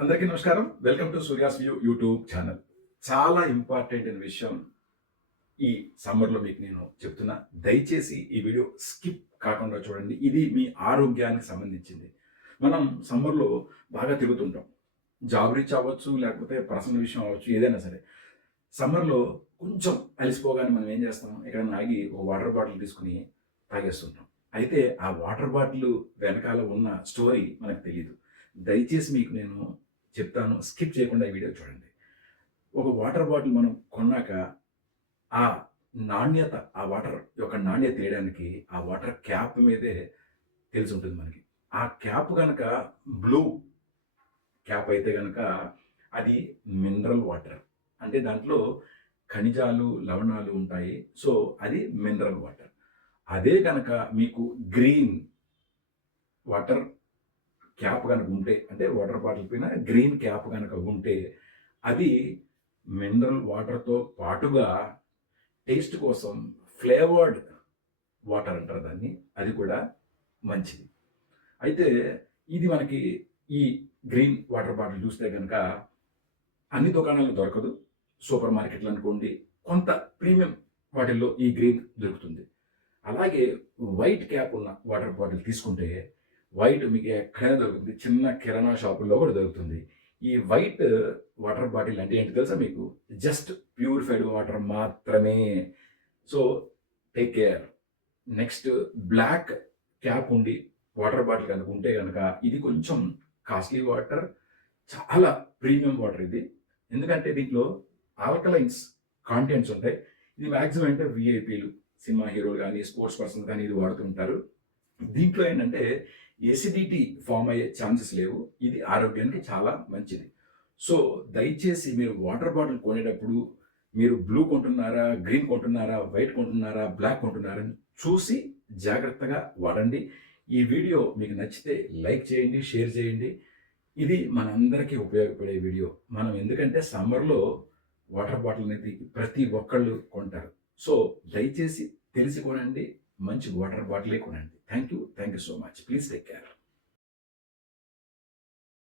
అందరికీ నమస్కారం. Welcome to Surya's view YouTube channel. చాలా ఇంపార్టెంట్ అయిన విషయం ఈ సమ్మర్‌లో మీకు నేను చెప్తున్నా. దయచేసి ఈ వీడియో స్కిప్ కాకుండా చూడండి. ఇది మీ ఆరోగ్యానికి సంబంధించింది. మనం సమ్మర్‌లో బాగా తిరుగుతుంటాం. జాబ్ రీచ్ అవ్వచ్చు, లేకపోతే పర్సనల్ విషయం అవ్వచ్చు, ఏదైనా సరే. సమ్మర్‌లో కొంచెం అలిసిపోగానే మనం ఏం చేస్తాం, ఎక్కడైనా ఆగి ఒక వాటర్ బాటిల్ తీసుకొని తాగేస్తుంటాం. అయితే ఆ వాటర్ బాటిల్ వెనకాల ఉన్న స్టోరీ మనకు తెలీదు. దయచేసి మీకు నేను చెప్తాను. స్కిప్ చేయకుండా ఈ వీడియో చూడండి. ఒక వాటర్ బాటిల్ మనం కొన్నాక ఆ నాణ్యత, ఆ వాటర్ యొక్క నాణ్యత తెలియడానికి ఆ వాటర్ క్యాప్ మీదే తెలిసుంటుంది మనకి. ఆ క్యాప్ గనక బ్లూ క్యాప్ అయితే గనక అది మినరల్ వాటర్. అంటే దాంట్లో ఖనిజాలు, లవణాలు ఉంటాయి. సో, అది మినరల్ వాటర్. అదే గనక మీకు గ్రీన్ వాటర్ క్యాప్ గనక ఉంటే, అంటే వాటర్ బాటిల్ పైన గ్రీన్ క్యాప్ గనక ఉంటే, అది మినరల్ వాటర్‌తో పాటుగా టేస్ట్ కోసం ఫ్లేవర్డ్ వాటర్ అంటారు దాన్ని. అది కూడా మంచిది. అయితే ఇది మనకి ఈ గ్రీన్ వాటర్ బాటిల్ చూస్తే గనక అన్ని దుకాణాల్లో దొరకదు. సూపర్ మార్కెట్‌లు అనుకోండి, కొంత ప్రీమియం వాటిల్లో ఈ గ్రీన్ దొరుకుతుంది. అలాగే వైట్ క్యాప్ ఉన్న వాటర్ బాటిల్ తీసుకుంటే, వైట్ మీకు ఎక్కడైనా దొరుకుతుంది. చిన్న కిరాణా షాపుల్లో కూడా దొరుకుతుంది. ఈ వైట్ వాటర్ బాటిల్ అంటే ఏంటో తెలుసా మీకు? జస్ట్ ప్యూరిఫైడ్ వాటర్ మాత్రమే. So, take care. Next black cap ఉండి వాటర్ బాటిల్ కనుక ఉంటే గనక ఇది కొంచెం కాస్ట్లీ వాటర్. చాలా ప్రీమియం వాటర్ ఇది. ఎందుకంటే దీంట్లో ఆల్కలైన్స్ కాంటెంట్స్ ఉంటాయి. ఇది మాక్సిమం అంటే వీఐపీలు, సినిమా హీరోలు గానీ, స్పోర్ట్స్ పర్సన్స్ గానీ ఇది వాడుతుంటారు. దీంట్లో ఏంటంటే ఎసిడిటీ ఫార్మ్ అయ్యే ఛాన్సెస్ లేవు. ఇది ఆరోగ్యానికి చాలా మంచిది. సో, దయచేసి మీరు వాటర్ బాటిల్ కొనేటప్పుడు మీరు బ్లూ కొంటున్నారా, గ్రీన్ కొంటున్నారా, వైట్ కొంటున్నారా, బ్లాక్ కొంటున్నారా అని చూసి జాగ్రత్తగా వాడండి. ఈ వీడియో మీకు నచ్చితే లైక్ చేయండి, షేర్ చేయండి. ఇది మనందరికీ ఉపయోగపడే వీడియో. మనం ఎందుకంటే సమ్మర్‌లో వాటర్ బాటిల్ అనేది ప్రతి ఒక్కళ్ళు కొంటారు. సో, దయచేసి తెలిసి కొనండి. మంచి వాటర్ బాటిలే కొనండి. Thank you. Thank you so much. Please take care.